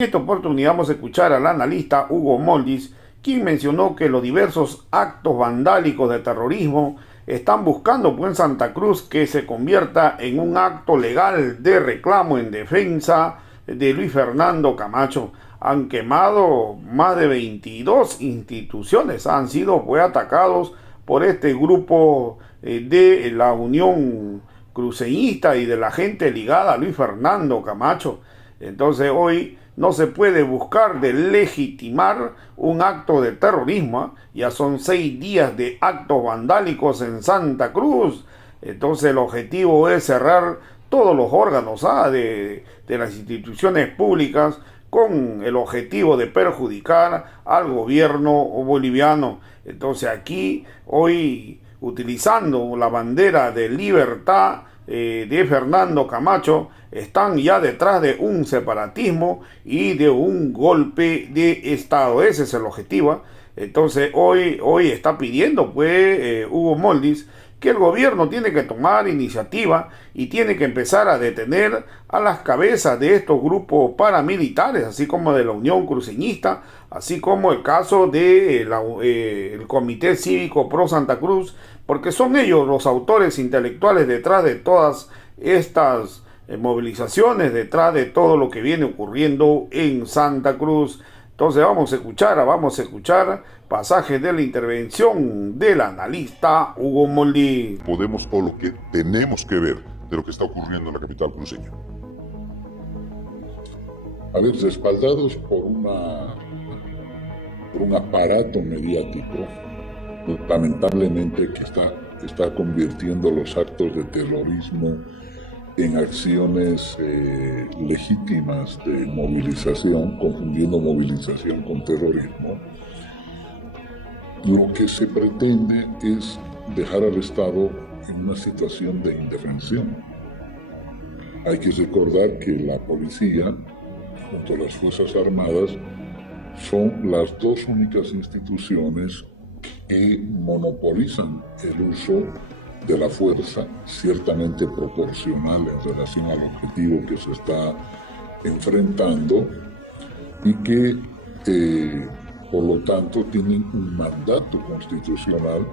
En esta oportunidad vamos a escuchar al analista Hugo Moldis, quien mencionó que los diversos actos vandálicos de terrorismo están buscando en Santa Cruz que se convierta en un acto legal de reclamo en defensa de Luis Fernando Camacho. Han quemado más de 22 instituciones, han sido atacados por este grupo de la Unión Cruceñista y de la gente ligada a Luis Fernando Camacho. Entonces hoy no se puede buscar de legitimar un acto de terrorismo. Ya son 6 días de actos vandálicos en Santa Cruz. Entonces el objetivo es cerrar todos los órganos de las instituciones públicas con el objetivo de perjudicar al gobierno boliviano. Entonces aquí hoy, utilizando la bandera de libertad de Fernando Camacho, están ya detrás de un separatismo y de un golpe de Estado. Ese es el objetivo. Entonces hoy está pidiendo Hugo Moldis que el gobierno tiene que tomar iniciativa y tiene que empezar a detener a las cabezas de estos grupos paramilitares, así como de la Unión Cruceñista, así como el caso de el Comité Cívico Pro Santa Cruz, porque son ellos los autores intelectuales detrás de todas estas movilizaciones, detrás de todo lo que viene ocurriendo en Santa Cruz. Entonces vamos a escuchar pasajes de la intervención del analista Hugo Moldi. Podemos, o lo que tenemos que ver de lo que está ocurriendo en la capital cruceña. A ver, respaldados por un aparato mediático, lamentablemente que está convirtiendo los actos de terrorismo en acciones legítimas de movilización, confundiendo movilización con terrorismo. Lo que se pretende es dejar al Estado en una situación de indefensión. Hay que recordar que la policía, junto a las Fuerzas Armadas, son las dos únicas instituciones que monopolizan el uso de la fuerza, ciertamente proporcional en relación al objetivo que se está enfrentando, y que por lo tanto tienen un mandato constitucional,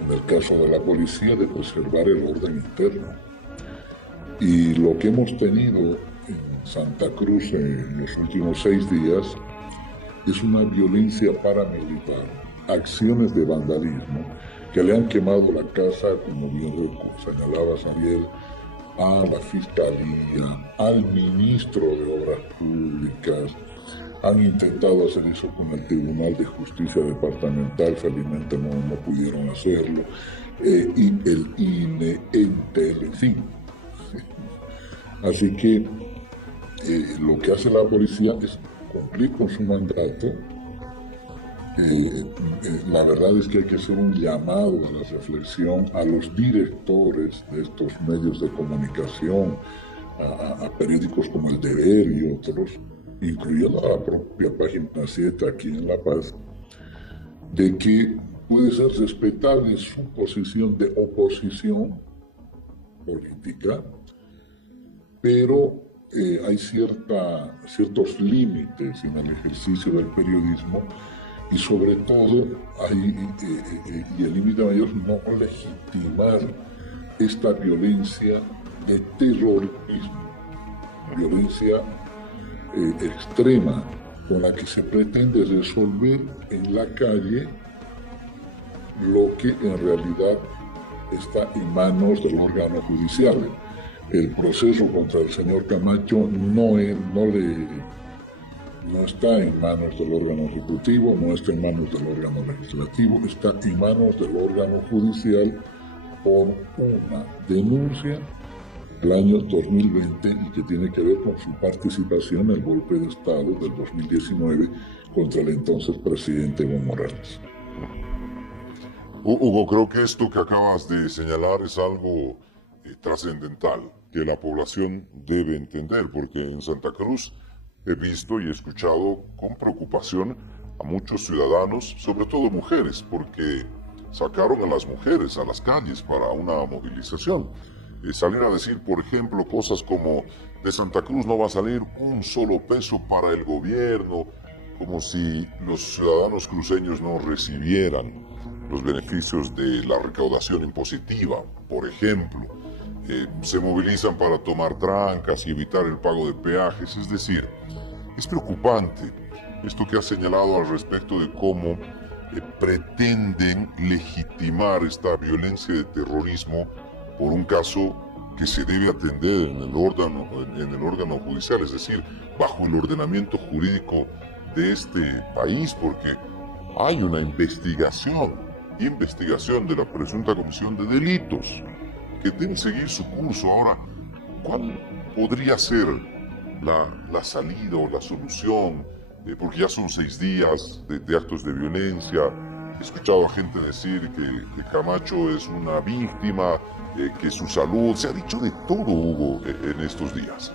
en el caso de la policía, de preservar el orden interno. Y lo que hemos tenido en Santa Cruz en los últimos 6 días es una violencia paramilitar, acciones de vandalismo, que le han quemado la casa, como bien señalaba Samuel, a la Fiscalía, al Ministro de Obras Públicas. Han intentado hacer eso con el Tribunal de Justicia Departamental, felizmente no pudieron hacerlo, y el INE, Entel, en fin. Así que lo que hace la policía es cumplir con su mandato. La verdad es que hay que hacer un llamado a la reflexión a los directores de estos medios de comunicación, a periódicos como El Deber y otros, incluyendo a la propia Página 7 aquí en La Paz, de que puede ser respetable su posición de oposición política, pero hay ciertos límites en el ejercicio del periodismo, y sobre todo y el límite mayor, no legitimar esta violencia de terrorismo, violencia extrema, con la que se pretende resolver en la calle lo que en realidad está en manos del órgano judicial. El proceso contra el señor Camacho no está en manos del órgano ejecutivo, no está en manos del órgano legislativo, está en manos del órgano judicial por una denuncia del año 2020 y que tiene que ver con su participación en el golpe de Estado del 2019 contra el entonces presidente Evo Morales. Hugo, creo que esto que acabas de señalar es algo trascendental que la población debe entender, porque en Santa Cruz he visto y he escuchado con preocupación a muchos ciudadanos, sobre todo mujeres, porque sacaron a las mujeres a las calles para una movilización. salir a decir, por ejemplo, cosas como de Santa Cruz no va a salir un solo peso para el gobierno, como si los ciudadanos cruceños no recibieran los beneficios de la recaudación impositiva, por ejemplo. Se movilizan para tomar trancas y evitar el pago de peajes. Es decir, es preocupante esto que ha señalado al respecto de cómo pretenden legitimar esta violencia de terrorismo por un caso que se debe atender en el órgano judicial, es decir, bajo el ordenamiento jurídico de este país, porque hay una investigación de la presunta comisión de delitos que debe seguir su curso. Ahora, ¿cuál podría ser la salida o la solución? Porque ya son 6 días de actos de violencia. He escuchado a gente decir que Camacho es una víctima, que su salud, se ha dicho de todo, Hugo, en estos días.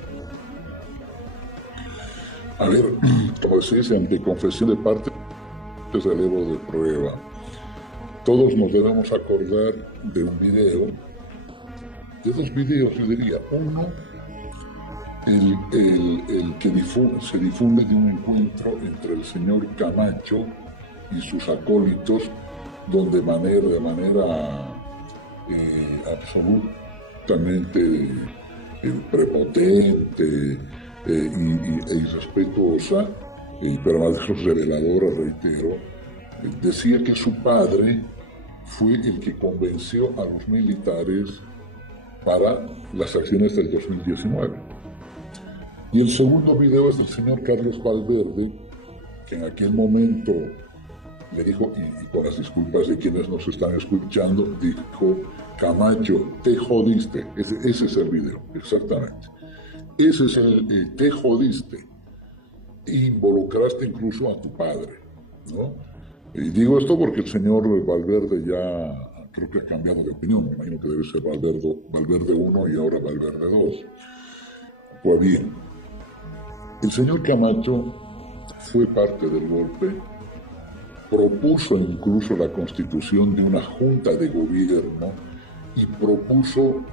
A ver, como se dice, ante confesión de parte es elevo de prueba. Todos nos debemos acordar de un video, de 2 videos, yo diría. Uno, el que se difunde de un encuentro entre el señor Camacho y sus acólitos, donde de manera absolutamente prepotente e irrespetuosa, pero además reveladora, reitero, decía que su padre fue el que convenció a los militares para las acciones del 2019. Y el segundo video es del señor Carlos Valverde, que en aquel momento le dijo, y con las disculpas de quienes nos están escuchando, dijo: Camacho, te jodiste. Ese es el video, exactamente. Ese es el te jodiste. Involucraste incluso a tu padre, ¿no? Y digo esto porque el señor Valverde ya creo que ha cambiado de opinión. Me imagino que debe ser Valverde 1 y ahora Valverde 2. Pues bien, el señor Camacho fue parte del golpe, propuso incluso la constitución de una junta de gobierno y propuso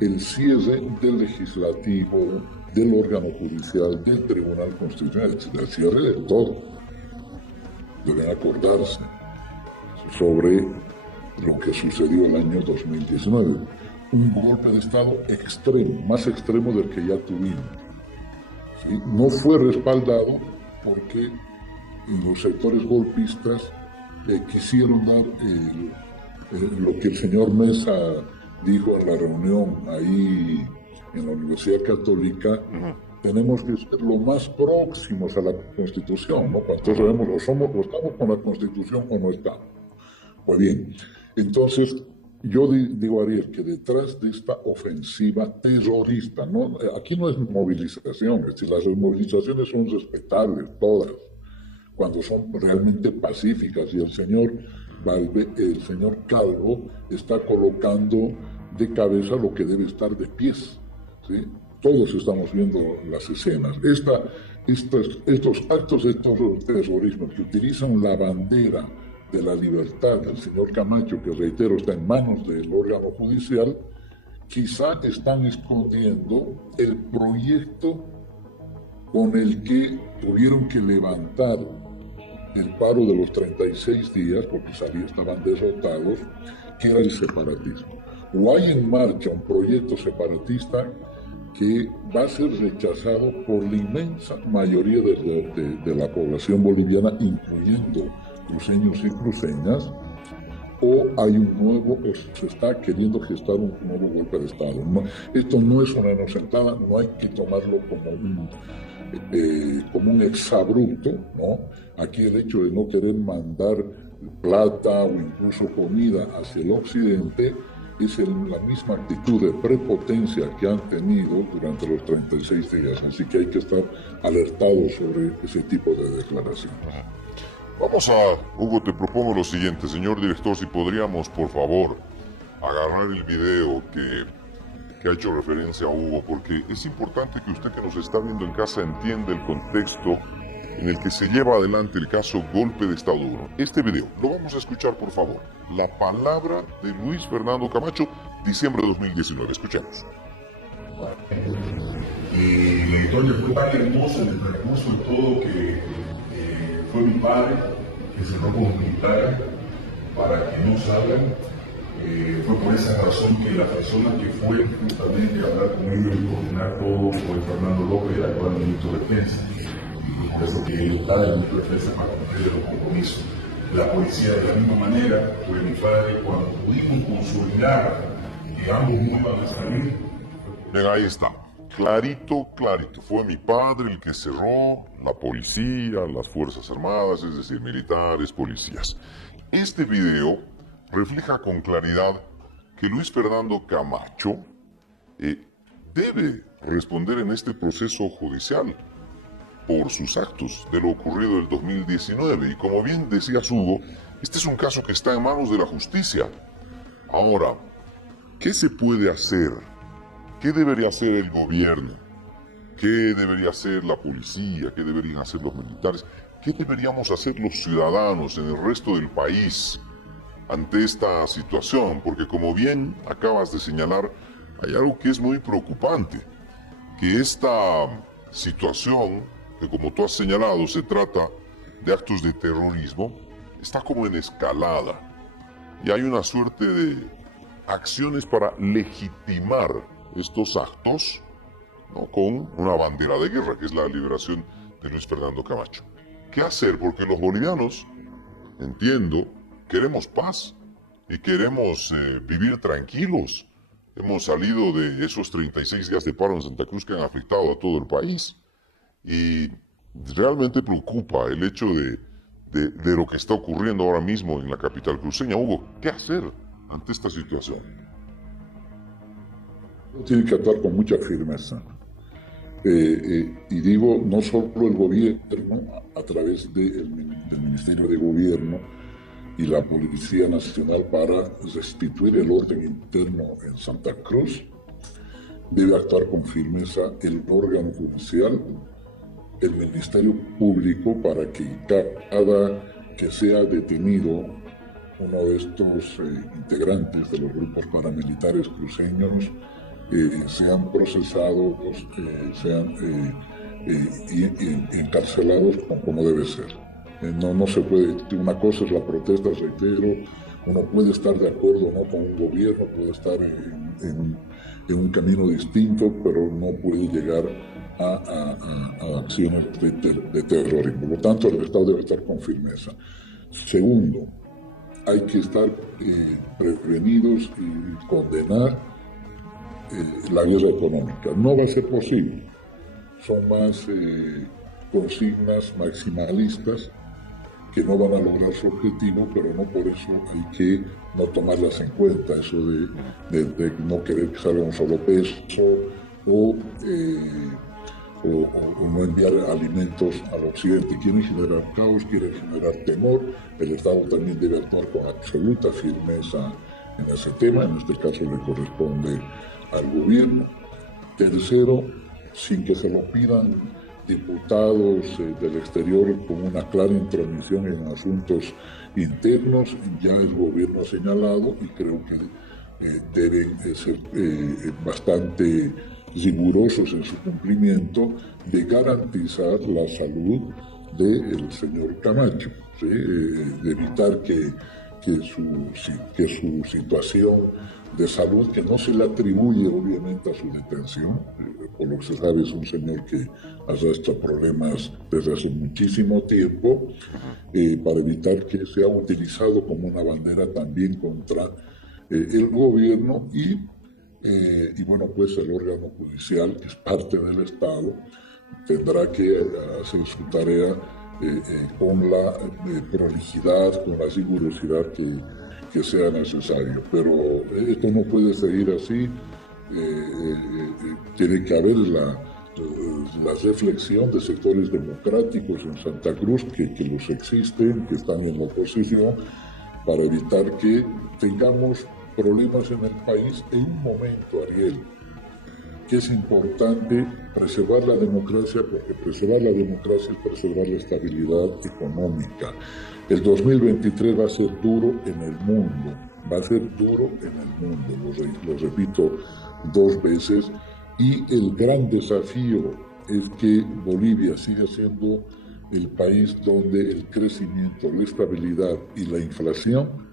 el cierre del legislativo, del órgano judicial, del tribunal constitucional, el cierre de todo. Deben acordarse sobre lo que sucedió el año 2019. Un golpe de Estado extremo, más extremo del que ya tuvimos. ¿Sí? No fue respaldado porque los sectores golpistas quisieron dar lo que el señor Mesa dijo en la reunión ahí en la Universidad Católica. Tenemos que ser lo más próximos a la Constitución, ¿no? Entonces sabemos, o estamos con la Constitución o no estamos. Pues bien, entonces yo digo, Ariel, que detrás de esta ofensiva terrorista, ¿no? Aquí no es movilización, es decir, las movilizaciones son respetables, todas, cuando son realmente pacíficas, y el señor Calvo está colocando de cabeza lo que debe estar de pies, ¿sí? Todos estamos viendo las escenas. Estos actos de terrorismo que utilizan la bandera de la libertad del señor Camacho, que reitero está en manos del órgano judicial, quizá están escondiendo el proyecto con el que tuvieron que levantar el paro de los 36 días, porque estaban derrotados, que era el separatismo. O hay en marcha un proyecto separatista que va a ser rechazado por la inmensa mayoría de la población boliviana, incluyendo cruceños y cruceñas, o se está queriendo gestar un nuevo golpe de Estado. No, esto no es una inocentada, no hay que tomarlo como un exabrupto, ¿no? Aquí el hecho de no querer mandar plata o incluso comida hacia el occidente es la misma actitud de prepotencia que han tenido durante los 36 días, así que hay que estar alertados sobre ese tipo de declaraciones. Hugo, te propongo lo siguiente, señor director, si podríamos, por favor, agarrar el video que ha hecho referencia a Hugo, porque es importante que usted que nos está viendo en casa entienda el contexto en el que se lleva adelante el caso Golpe de Estado 1. Este video lo vamos a escuchar, por favor. La palabra de Luis Fernando Camacho, diciembre de 2019. Escuchemos. La historia fue tan hermosa, de todo, que fue mi padre que cerró con los militares para que no salgan. Fue por esa razón que la persona que fue justamente a hablar con ellos y coordinar todo fue Fernando López, el actual ministro de Defensa. Y por eso que él está el ministro de Defensa para cumplir los compromisos. La policía, de la misma manera, fue mi padre cuando pudimos consolidar que ambos no iban a salir. Venga, ahí está. Clarito, clarito. Fue mi padre el que cerró, la policía, las Fuerzas Armadas, es decir, militares, policías. Este video refleja con claridad que Luis Fernando Camacho debe responder en este proceso judicial por sus actos de lo ocurrido el 2019. Y como bien decía Hugo, este es un caso que está en manos de la justicia. Ahora, ¿qué se puede hacer? ¿Qué debería hacer el gobierno? ¿Qué debería hacer la policía? ¿Qué deberían hacer los militares? ¿Qué deberíamos hacer los ciudadanos en el resto del país ante esta situación? Porque como bien acabas de señalar, hay algo que es muy preocupante, que esta situación, que como tú has señalado se trata de actos de terrorismo, está como en escalada. Y hay una suerte de acciones para legitimar estos actos, ¿no?, con una bandera de guerra, que es la liberación de Luis Fernando Camacho. ¿Qué hacer? Porque los bolivianos, entiendo, queremos paz y queremos vivir tranquilos. Hemos salido de esos 36 días de paro en Santa Cruz que han afectado a todo el país. Y realmente preocupa el hecho de lo que está ocurriendo ahora mismo en la capital cruceña. Hugo, ¿qué hacer ante esta situación? Tiene que actuar con mucha firmeza. Y digo, no solo el gobierno, a través del Ministerio de Gobierno y la Policía Nacional para restituir el orden interno en Santa Cruz, debe actuar con firmeza el órgano judicial, el Ministerio Público, para que cada que sea detenido uno de estos integrantes de los grupos paramilitares cruceños sean procesados, sean encarcelados como debe ser. No se puede, una cosa es la protesta, reitero, uno puede estar de acuerdo no con un gobierno, puede estar en un camino distinto, pero no puede llegar a acciones de terrorismo. Por lo tanto, el Estado debe estar con firmeza. Segundo, hay que estar prevenidos y condenar la guerra económica. No va a ser posible. Son más consignas maximalistas que no van a lograr su objetivo, pero no por eso hay que no tomarlas en cuenta. Eso de no querer que salga un solo peso o no enviar alimentos al occidente. Quieren generar caos, quieren generar temor. El Estado también debe actuar con absoluta firmeza en ese tema. En este caso le corresponde al gobierno. Tercero, sin que se lo pidan diputados del exterior con una clara intromisión en asuntos internos, ya el gobierno ha señalado, y creo que deben ser bastante rigurosos en su cumplimiento, de garantizar la salud del señor Camacho, ¿sí? De evitar que su situación de salud, que no se le atribuye obviamente a su detención, por lo que se sabe es un señor que arrastra problemas desde hace muchísimo tiempo, para evitar que sea utilizado como una bandera también contra el gobierno y bueno, pues el órgano judicial, que es parte del Estado, tendrá que hacer su tarea con la prolijidad, con la rigurosidad que sea necesario. Pero esto no puede seguir así. Tiene que haber la reflexión de sectores democráticos en Santa Cruz, que los existen, que están en la oposición, para evitar que tengamos problemas en el país en un momento, Ariel, que es importante preservar la democracia, porque preservar la democracia es preservar la estabilidad económica. El 2023 va a ser duro en el mundo, va a ser duro en el mundo, lo repito 2 veces, y el gran desafío es que Bolivia siga siendo el país donde el crecimiento, la estabilidad y la inflación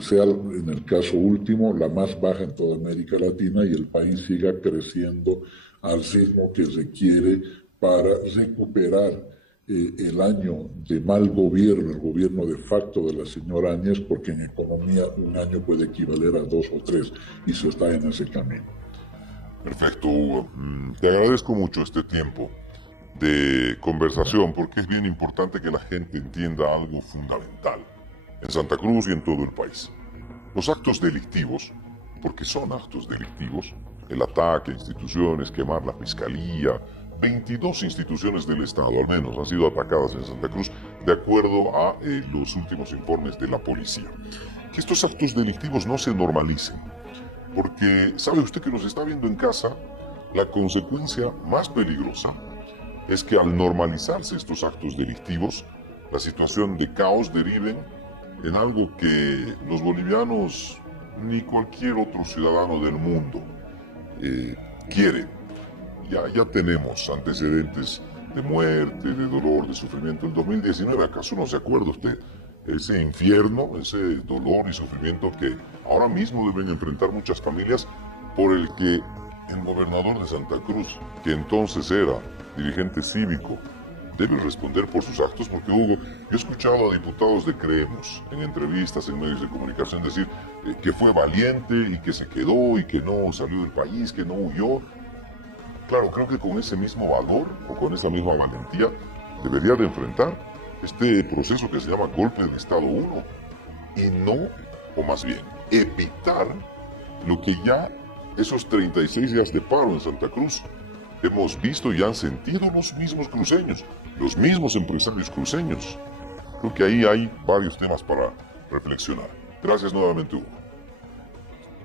sea, en el caso último, la más baja en toda América Latina, y el país siga creciendo al ritmo que requiere para recuperar el año de mal gobierno, el gobierno de facto de la señora Áñez, porque en economía un año puede equivaler a 2 o 3, y se está en ese camino. Perfecto, Hugo. Te agradezco mucho este tiempo de conversación, porque es bien importante que la gente entienda algo fundamental en Santa Cruz y en todo el país. Los actos delictivos, porque son actos delictivos, el ataque a instituciones, quemar la fiscalía, 22 instituciones del Estado al menos han sido atacadas en Santa Cruz, de acuerdo a los últimos informes de la policía. Que estos actos delictivos no se normalicen, porque sabe usted que nos está viendo en casa, la consecuencia más peligrosa es que al normalizarse estos actos delictivos, la situación de caos derive en algo que los bolivianos ni cualquier otro ciudadano del mundo quiere. Ya tenemos antecedentes de muerte, de dolor, de sufrimiento. El 2019, ¿acaso no se acuerda usted ese infierno, ese dolor y sufrimiento que ahora mismo deben enfrentar muchas familias, por el que el gobernador de Santa Cruz, que entonces era dirigente cívico, debe responder por sus actos? Porque, Hugo, yo he escuchado a diputados de Creemos en entrevistas, en medios de comunicación, decir que fue valiente y que se quedó y que no salió del país, que no huyó. Claro, creo que con ese mismo valor o con esa misma valentía debería de enfrentar este proceso que se llama golpe de Estado 1 y no, o más bien, evitar lo que ya esos 36 días de paro en Santa Cruz hemos visto y han sentido los mismos cruceños, los mismos empresarios cruceños. Creo que ahí hay varios temas para reflexionar. Gracias nuevamente, Hugo.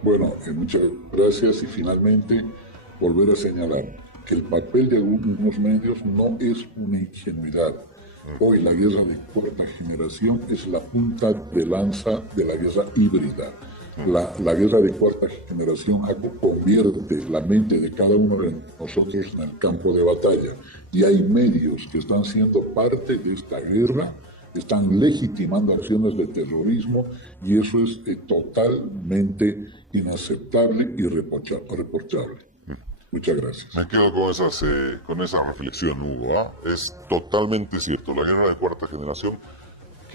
Bueno, muchas gracias, y finalmente volver a señalar que el papel de algunos medios no es una ingenuidad. Hoy la guerra de cuarta generación es la punta de lanza de la guerra híbrida. La guerra de cuarta generación convierte la mente de cada uno de nosotros en el campo de batalla. Y hay medios que están siendo parte de esta guerra, están legitimando acciones de terrorismo, y eso es totalmente inaceptable y reprochable. Muchas gracias. Me quedo con esa reflexión, Hugo. Es totalmente cierto. La guerra de cuarta generación